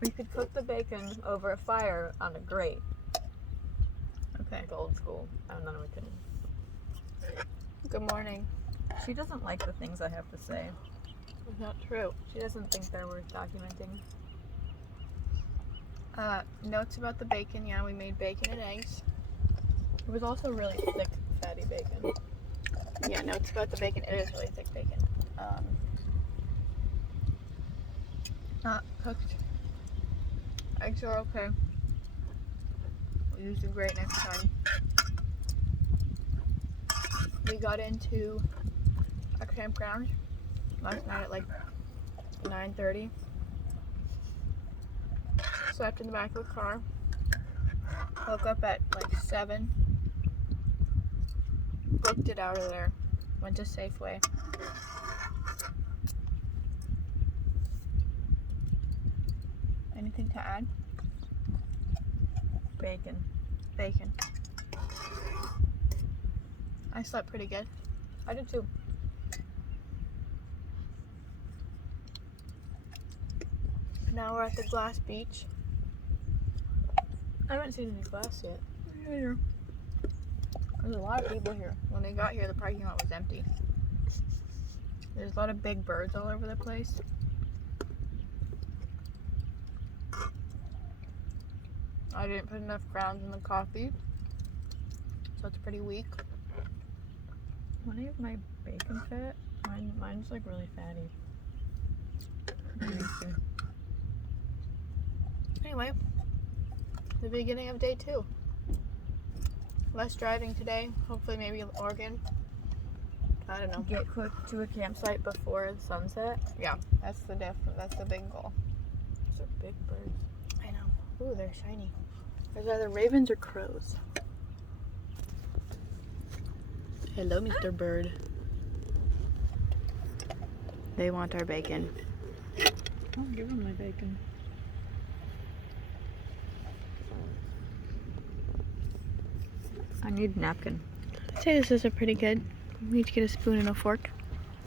We could cook the bacon over a fire on a grate. Okay. Like old school. And then we can. Good morning. She doesn't like the things I have to say. It's not true. She doesn't think they're worth documenting. Notes about the bacon. Yeah, we made bacon and eggs. It was also really thick, fatty bacon. Yeah, notes about the bacon. It is really thick bacon. Not cooked. Eggs are okay. We'll use the grate next time. We got into a campground last night at like 9:30. Slept in the back of the car. Woke up at like 7. Booked it out of there. Went to Safeway. Anything to add? Bacon. Bacon. I slept pretty good. I did too. Now we're at the glass beach. I haven't seen any glass yet. There's a lot of people here. When they got here, the parking lot was empty. There's a lot of big birds all over the place. I didn't put enough grounds in the coffee, so it's pretty weak. Want to have my bacon fat? Mine's like really fatty. Anyway, the beginning of day 2. Less driving today. Hopefully maybe Oregon. I don't know. Get quick to a campsite before sunset. Yeah, that's the big goal. Those are big birds. I know. Ooh, they're shiny. There's either ravens or crows. Hello, Mr. Bird. They want our bacon. I'll give them my bacon. I need a napkin. I'd say this is a pretty good. We need to get a spoon and a fork.